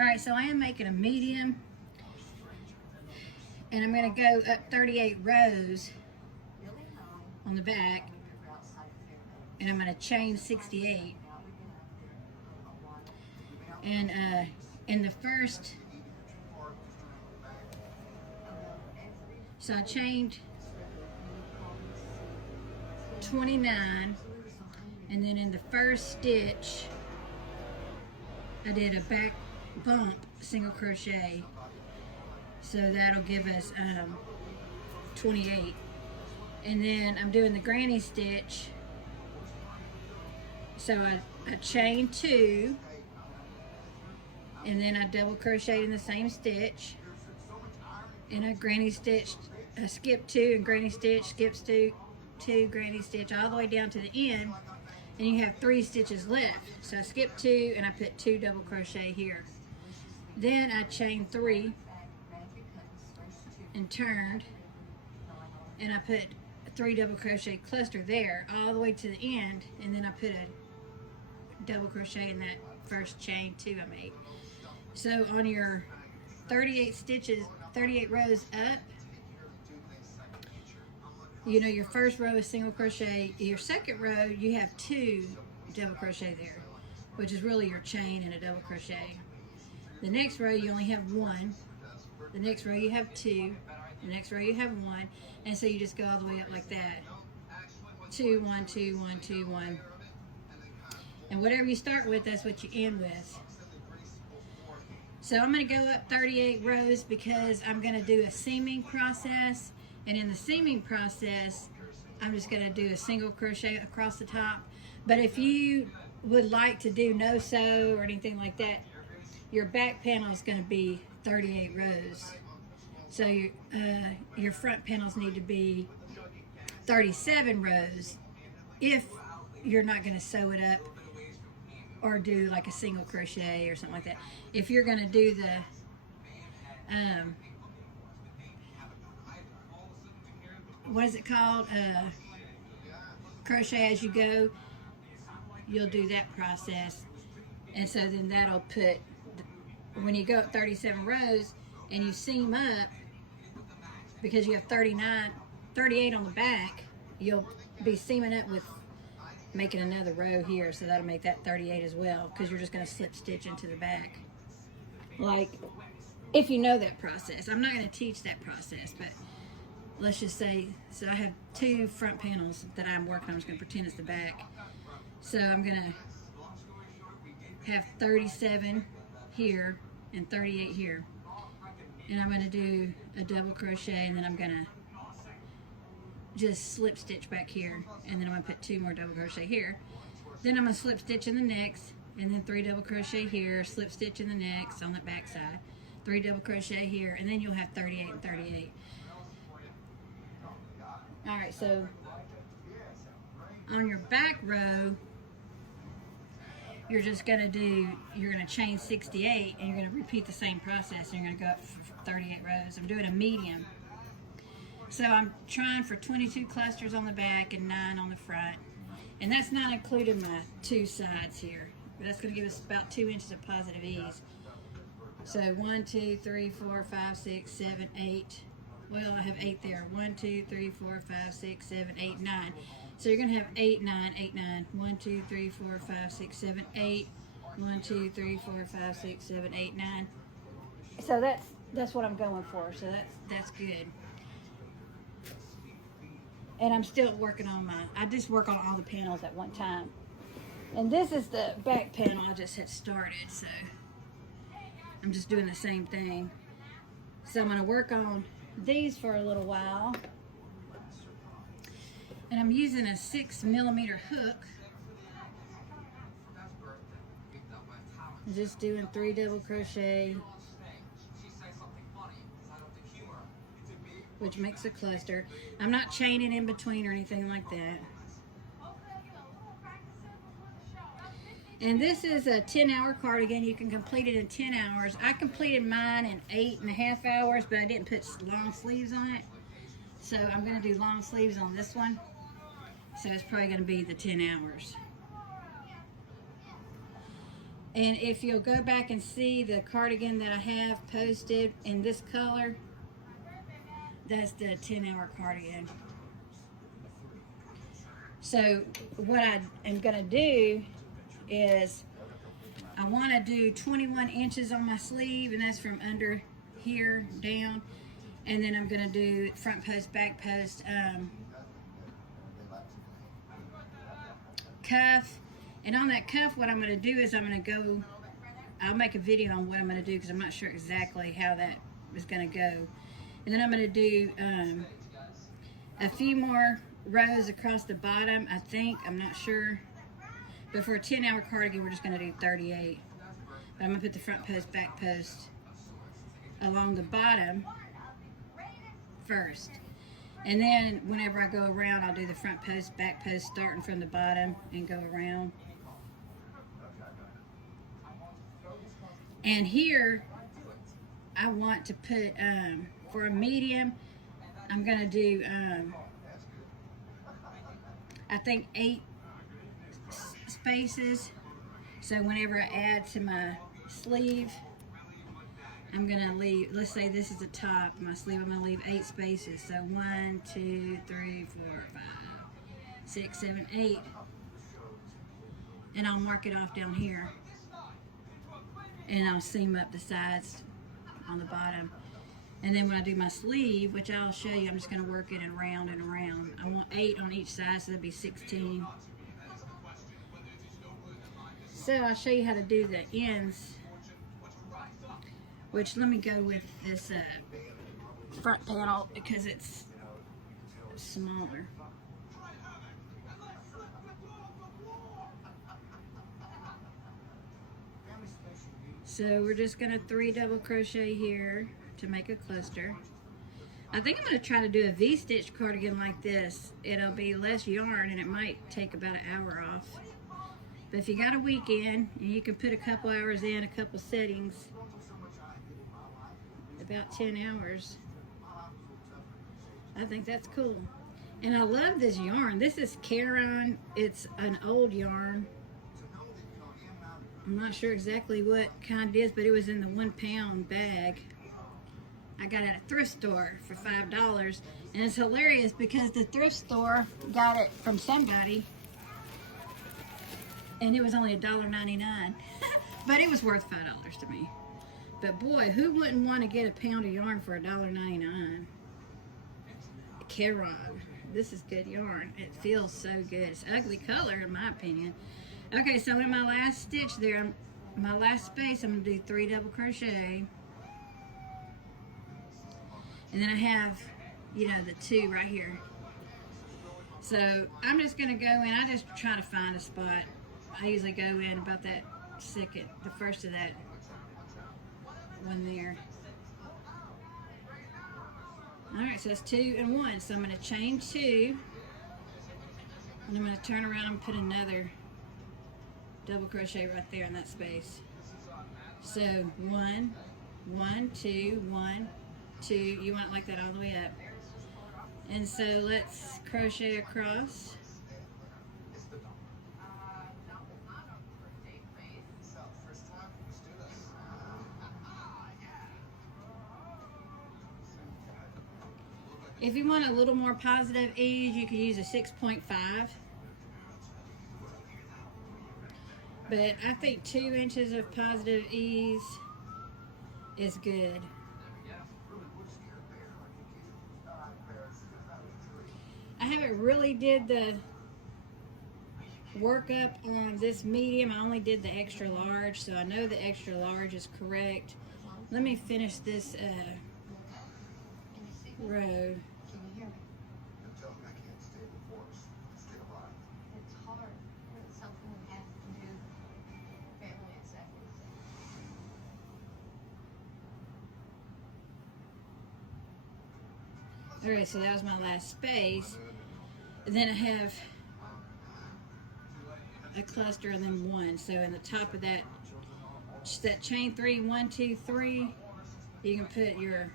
Alright, so I am making a medium, and I'm going to go up 38 rows on the back, and I'm going to chain 68. And in the first, so I chained 29, and then in the first stitch I did a back bump single crochet, so that'll give us 28. And then I'm doing the granny stitch, so I chained 2, and then I double crocheted in the same stitch, and I granny stitched, I skipped 2 and granny stitch, skips 2, granny stitch all the way down to the end, and you have 3 stitches left. So I skipped 2 and I put 2 double crochet here. Then I chained 3 and turned, and I put a 3 double crochet cluster there all the way to the end, and then I put a double crochet in that first chain 2 I made. So on your 38 stitches, 38 rows up, you know, your first row is single crochet. Your second row, you have 2 double crochet there, which is really your chain and a double crochet. The next row, you only have 1. The next row, you have 2. The next row, you have 1. And so you just go all the way up like that. 2, 1, 2, 1, 2, 1. And whatever you start with, that's what you end with. So I'm going to go up 38 rows because I'm going to do a seaming process. And in the seaming process, I'm just going to do a single crochet across the top. But if you would like to do no sew or anything like that, your back panel is going to be 38 rows. So your front panels need to be 37 rows if you're not going to sew it up or do like a single crochet or something like that. If you're going to do the what is it called? Crochet as you go, you'll do that process. And so then that'll put, when you go up 37 rows and you seam up, because you have 38 on the back, you'll be seaming up with making another row here, so that'll make that 38 as well, because you're just going to slip stitch into the back. Like, if you know that process. I'm not going to teach that process, but let's just say, so I have 2 front panels that I'm working on. I'm just going to pretend it's the back. So I'm going to have 37 here and 38 here. And I'm going to do a double crochet, and then I'm going to just slip stitch back here, and then I'm going to put 2 more double crochet here. Then I'm going to slip stitch in the next, and then 3 double crochet here, slip stitch in the next on that back side, 3 double crochet here, and then you'll have 38 and 38. Alright, so on your back row, you're just going to do, you're going to chain 68, and you're going to repeat the same process, and you're going to go up for 38 rows. I'm doing a medium. So I'm trying for 22 clusters on the back and 9 on the front. And that's not including my 2 sides here. But that's going to give us about 2 inches of positive ease. So 1, 2, 3, 4, 5, 6, 7, 8. Well, I have 8 there. 1, 2, 3, 4, 5, 6, 7, 8, 9. So you're going to have 8, 9, 8, 9. 1, 2, 3, 4, 5, 6, 7, 8. 1, 2, 3, 4, 5, 6, 7, 8, 9. So that's what I'm going for. So that's good. And I'm still working on I just work on all the panels at one time. And this is the back panel I just had started, so I'm just doing the same thing. So I'm going to work on these for a little while. And I'm using a 6mm hook. I'm just doing 3 double crochet, which makes a cluster. I'm not chaining in between or anything like that. And this is a 10-hour cardigan. You can complete it in 10 hours. I completed mine in 8.5 hours, but I didn't put long sleeves on it. So I'm going to do long sleeves on this one. So it's probably going to be the 10 hours. And if you'll go back and see the cardigan that I have posted in this color, that's the 10-hour cardigan. So what I am going to do is I want to do 21 inches on my sleeve, and that's from under here down. And then I'm going to do front post, back post, cuff. And on that cuff, what I'm going to do is I'm going to go, I'll make a video on what I'm going to do because I'm not sure exactly how that is going to go. And then I'm going to do a few more rows across the bottom, I think. I'm not sure. But for a 10-hour cardigan, we're just going to do 38. But I'm going to put the front post, back post along the bottom first. And then whenever I go around, I'll do the front post, back post, starting from the bottom and go around. And here, I want to put, for a medium, I'm going to do, I think 8 spaces. So whenever I add to my sleeve, I'm going to leave, let's say this is the top of my sleeve, I'm going to leave 8 spaces. So 1, 2, 3, 4, 5, 6, 7, 8. And I'll mark it off down here. And I'll seam up the sides on the bottom. And then when I do my sleeve, which I'll show you, I'm just going to work it around and around. I want 8 on each side, so that'd be 16. So I'll show you how to do the ends, which let me go with this front panel because it's smaller. So we're just going to 3 double crochet here to make a cluster. I think I'm going to try to do a V-stitch cardigan like this. It'll be less yarn and it might take about an hour off. But if you got a weekend, you can put a couple hours in, a couple settings, about 10 hours. I think that's cool. And I love this yarn. This is cardigan. It's an old yarn. I'm not sure exactly what kind it is, but it was in the 1 pound bag. I got it at a thrift store for $5. And it's hilarious because the thrift store got it from somebody and it was only $1.99. But it was worth $5 to me. But boy, who wouldn't want to get a pound of yarn for $1.99? Cardigan. This is good yarn. It feels so good. It's ugly color in my opinion. Okay, so in my last stitch there, my last space, I'm going to do 3 double crochet. And then I have, you know, the 2 right here. So I'm just going to go in. I just try to find a spot. I usually go in about that second, the first of that one there. Alright, so that's 2 and 1. So I'm going to chain 2. And I'm going to turn around and put another double crochet right there in that space. So 1, 1, 2, 1, 2. You want it like that all the way up. And so let's crochet across. If you want a little more positive ease, you can use a 6.5. But I think 2 inches of positive ease is good. I haven't really did the workup on this medium. I only did the extra large, so I know the extra large is correct. Let me finish this row. Alright, so that was my last space. And then I have a cluster and then 1. So in the top of that chain 3, 1, 2, 3, you can put your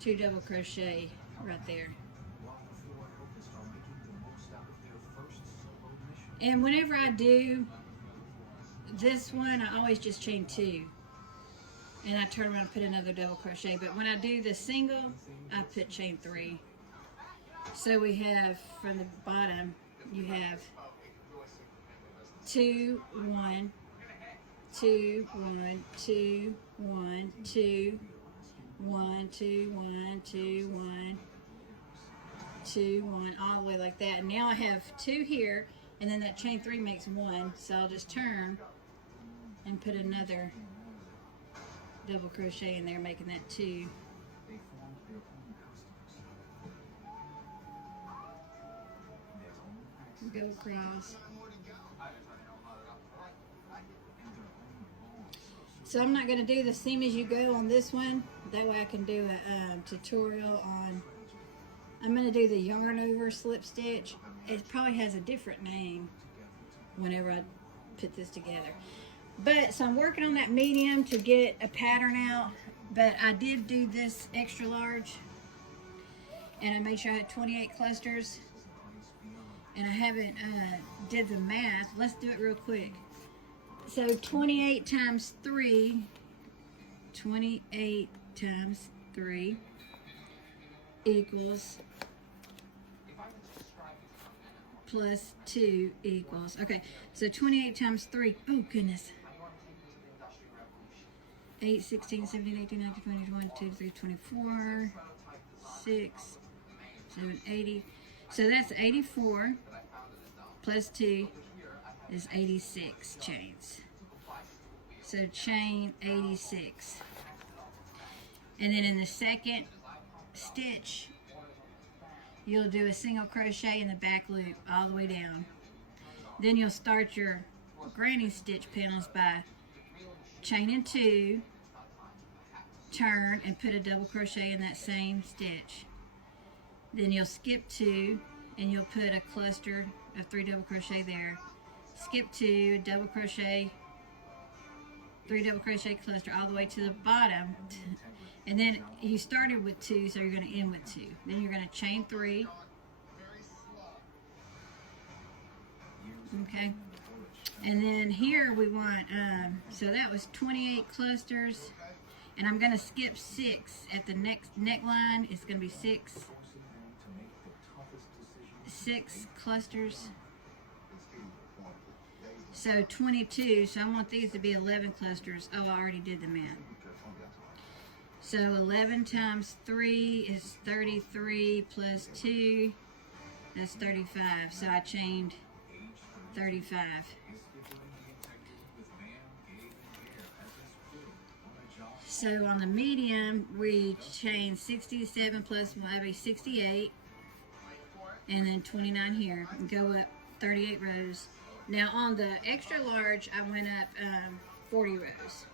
2 double crochet right there. And whenever I do this one I always just chain 2, and I turn around and put another double crochet. But when I do the single, I put chain 3. So we have, from the bottom, you have 2, 1, 2, 1, 2, 1, 2, 1, 2, 1, 2, 1, 2, 1, all the way like that. And now I have 2 here, and then that chain 3 makes 1. So I'll just turn and put another double crochet in there, making that 2. Go across. So I'm not going to do the seam as you go on this one. That way I can do a tutorial on, I'm going to do the yarn over slip stitch. It probably has a different name whenever I put this together. But, so I'm working on that medium to get a pattern out. But I did do this extra large. And I made sure I had 28 clusters. And I haven't did the math. Let's do it real quick. So 28 times 3, 28 times 3 equals plus 2 equals, okay, so 28 times 3, oh goodness, 8, 16, 17, 18, 19, 20, 21, 22, 23, 24, 6, 7, 80, so that's 84 plus 2 is 86 chains. So chain 86. And then in the second stitch, you'll do a single crochet in the back loop all the way down. Then you'll start your granny stitch panels by chaining 2, turn, and put a double crochet in that same stitch. Then you'll skip 2, and you'll put a cluster of 3 double crochet there. Skip 2, double crochet, 3 double crochet cluster all the way to the bottom, and then you started with 2, so you're going to end with 2. Then you're going to chain 3. Okay, and then here we want so that was 28 clusters, and I'm going to skip 6 at the next neckline. It's going to be 6 clusters. So 22, so I want these to be 11 clusters. Oh, I already did the math. So 11 times 3 is 33 plus 2, that's 35. So I chained 35. So on the medium, we chain 67 plus 1, that'd be 68. And then 29 here, and go up 38 rows. Now on the extra large, I went up 40 rows.